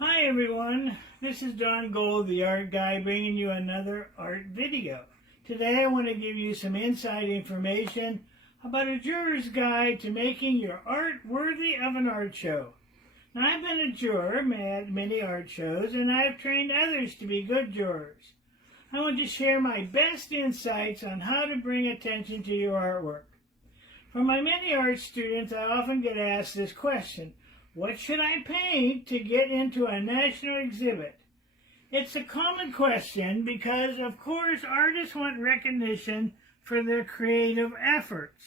Hi everyone, this is Don Gold, the art guy, bringing you another art video. Today I want to give you some inside information about a juror's guide to making your art worthy of an art show. Now, I've been a juror at many art shows, and I've trained others to be good jurors. I want to share my best insights on how to bring attention to your artwork. From my many art students, I often get asked this question: what should I paint to get into a national exhibit? It's a common question because, of course, artists want recognition for their creative efforts.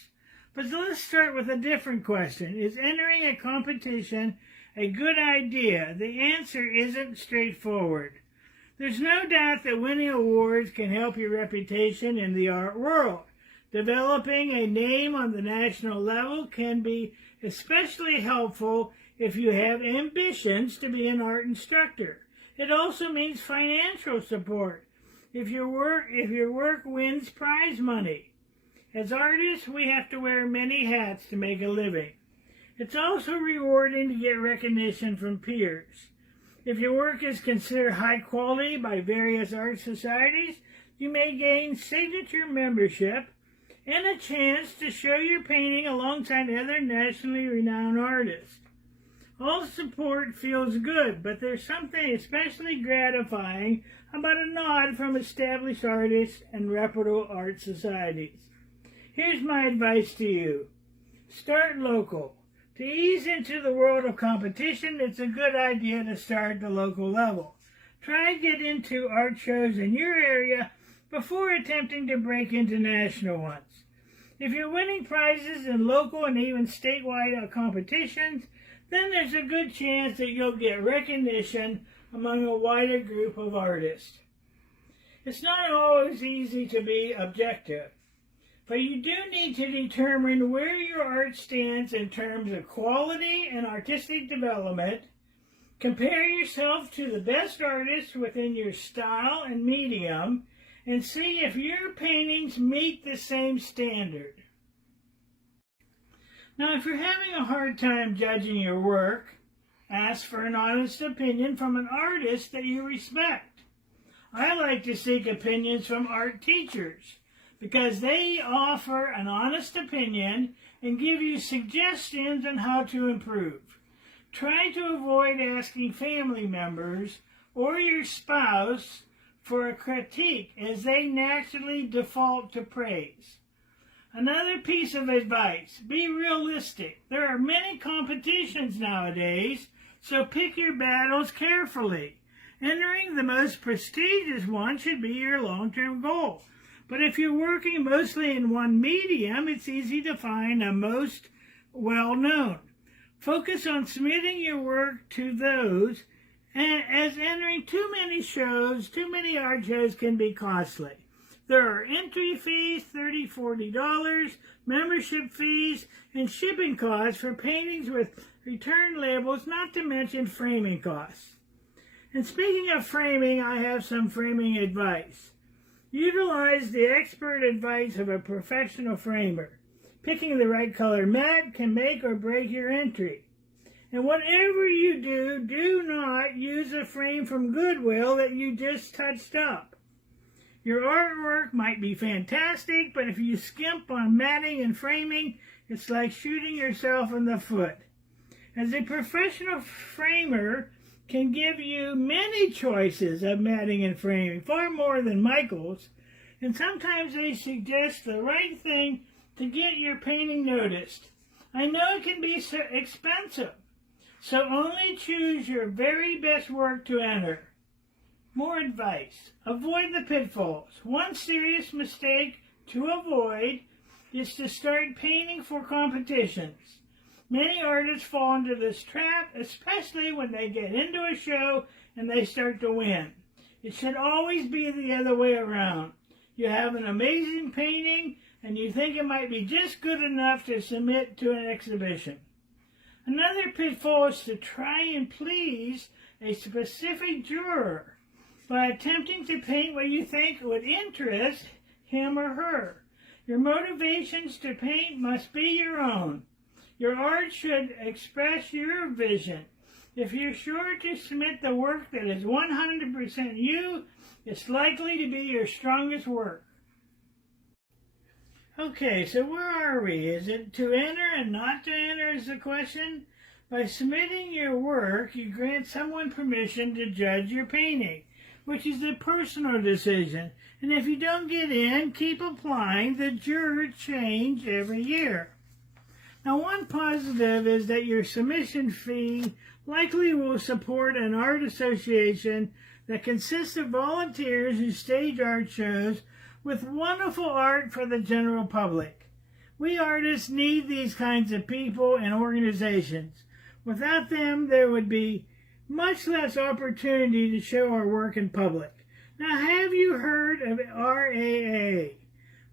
But let's start with a different question. Is entering a competition a good idea? The answer isn't straightforward. There's no doubt that winning awards can help your reputation in the art world. Developing a name on the national level can be especially helpful if you have ambitions to be an art instructor. It also means financial support if your work wins prize money. As artists, we have to wear many hats to make a living. It's also rewarding to get recognition from peers. If your work is considered high quality by various art societies, you may gain signature membership and a chance to show your painting alongside other nationally renowned artists. All support feels good, but there's something especially gratifying about a nod from established artists and reputable art societies. Here's my advice to you. Start local. To ease into the world of competition, it's a good idea to start at the local level. Try to get into art shows in your area before attempting to break into national ones. If you're winning prizes in local and even statewide competitions, then there's a good chance that you'll get recognition among a wider group of artists. It's not always easy to be objective, but you do need to determine where your art stands in terms of quality and artistic development. Compare yourself to the best artists within your style and medium, and see if your paintings meet the same standard. Now, if you're having a hard time judging your work, ask for an honest opinion from an artist that you respect. I like to seek opinions from art teachers because they offer an honest opinion and give you suggestions on how to improve. Try to avoid asking family members or your spouse for a critique, as they naturally default to praise. Another piece of advice: be realistic. There are many competitions nowadays, so pick your battles carefully. Entering the most prestigious one should be your long-term goal. But if you're working mostly in one medium, it's easy to find a most well-known. Focus on submitting your work to those, as entering too many art shows can be costly. There are entry fees, $30, $40, membership fees, and shipping costs for paintings with return labels, not to mention framing costs. And speaking of framing, I have some framing advice. Utilize the expert advice of a professional framer. Picking the right color mat can make or break your entry. And whatever you do, do not use a frame from Goodwill that you just touched up. Your artwork might be fantastic, but if you skimp on matting and framing, it's like shooting yourself in the foot. As a professional framer can give you many choices of matting and framing, far more than Michaels, and sometimes they suggest the right thing to get your painting noticed. I know it can be so expensive, so only choose your very best work to enter. More advice: avoid the pitfalls. One serious mistake to avoid is to start painting for competitions. Many artists fall into this trap, especially when they get into a show and they start to win. It should always be the other way around. You have an amazing painting and you think it might be just good enough to submit to an exhibition. Another pitfall is to try and please a specific juror by attempting to paint what you think would interest him or her. Your motivations to paint must be your own. Your art should express your vision. If you're sure to submit the work that is 100% you, it's likely to be your strongest work. Okay, so where are we? Is it to enter and not to enter is the question? By submitting your work, you grant someone permission to judge your painting, which is a personal decision. And if you don't get in, keep applying. The jurors change every year. Now, one positive is that your submission fee likely will support an art association that consists of volunteers who stage art shows with wonderful art for the general public. We artists need these kinds of people and organizations. Without them, there would be much less opportunity to show our work in public. Now, have you heard of RAA,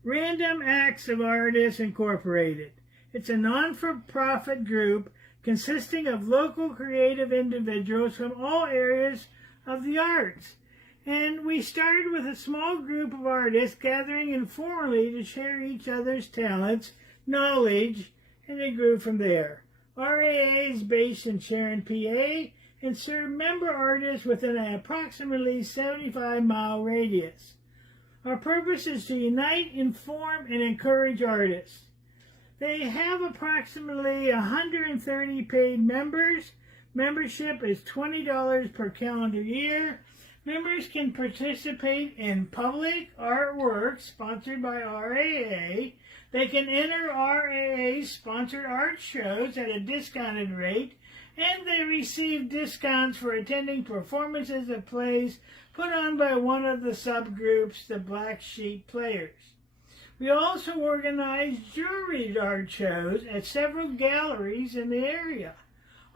Random Acts of Artists Incorporated? It's a non-for-profit group consisting of local creative individuals from all areas of the arts. And we started with a small group of artists gathering informally to share each other's talents, knowledge, and it grew from there. RAA is based in Sharon, PA, and serve member artists within an approximately 75-mile radius. Our purpose is to unite, inform, and encourage artists. They have approximately 130 paid members. Membership is $20 per calendar year. Members can participate in public artwork sponsored by RAA. They can enter RAA's sponsored art shows at a discounted rate, and they receive discounts for attending performances of plays put on by one of the subgroups, the Black Sheep Players. We also organize juried art shows at several galleries in the area.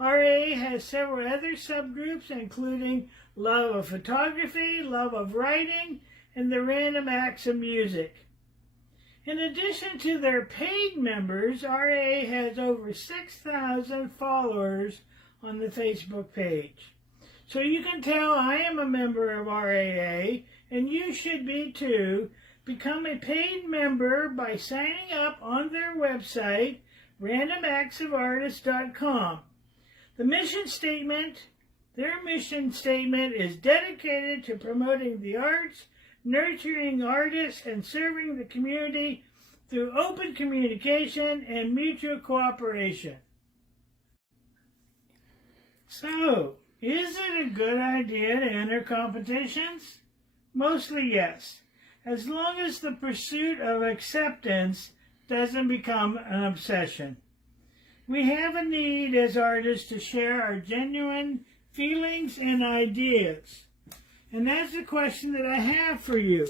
RAA has several other subgroups, including love of photography, love of writing, and the random acts of music. In addition to their paid members, RAA has over 6,000 followers on the Facebook page. So you can tell I am a member of RAA, and you should be too. Become a paid member by signing up on their website, randomactsofartists.com. Their mission statement is dedicated to promoting the arts, nurturing artists, and serving the community through open communication and mutual cooperation. So, is it a good idea to enter competitions? Mostly yes, as long as the pursuit of acceptance doesn't become an obsession. We have a need as artists to share our genuine feelings and ideas. And that's the question that I have for you.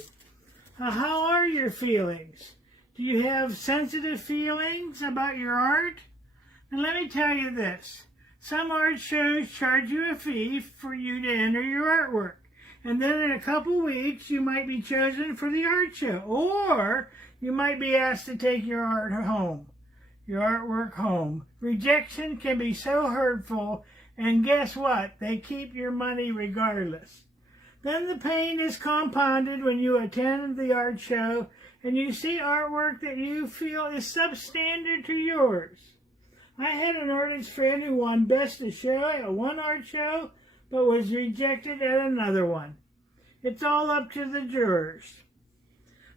How are your feelings? Do you have sensitive feelings about your art? And let me tell you this. Some art shows charge you a fee for you to enter your artwork. And then in a couple weeks, you might be chosen for the art show. Or you might be asked to take your artwork home. Rejection can be so hurtful, and guess what? They keep your money regardless. Then the pain is compounded when you attend the art show and you see artwork that you feel is substandard to yours. I had an artist friend who won Best of Show at one art show, but was rejected at another one. It's all up to the jurors.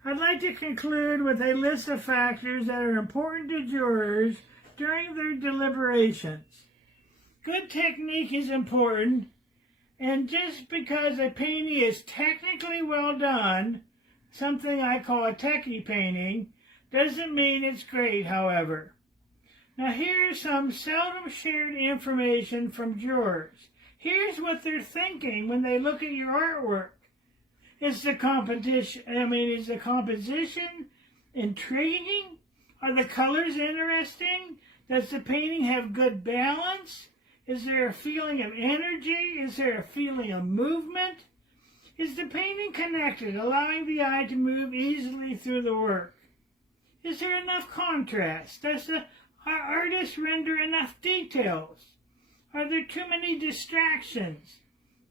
I'd like to conclude with a list of factors that are important to jurors during their deliberations. Good technique is important, and just because a painting is technically well done, something I call a techie painting, doesn't mean it's great, however. Now here's some seldom shared information from jurors. Here's what they're thinking when they look at your artwork. Is the composition intriguing? Are the colors interesting? Does the painting have good balance? Is there a feeling of energy? Is there a feeling of movement? Is the painting connected, allowing the eye to move easily through the work? Is there enough contrast? Does the artist render enough details? Are there too many distractions?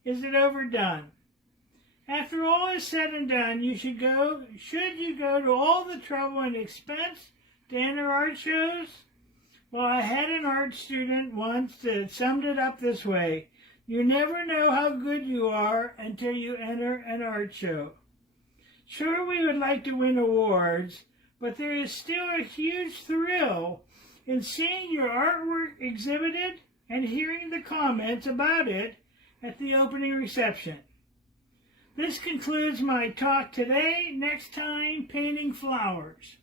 Is it overdone? After all is said and done, should you go to all the trouble and expense to enter art shows? Well, I had an art student once that summed it up this way: you never know how good you are until you enter an art show. Sure, we would like to win awards, but there is still a huge thrill in seeing your artwork exhibited and hearing the comments about it at the opening reception. This concludes my talk today. Next time, painting flowers.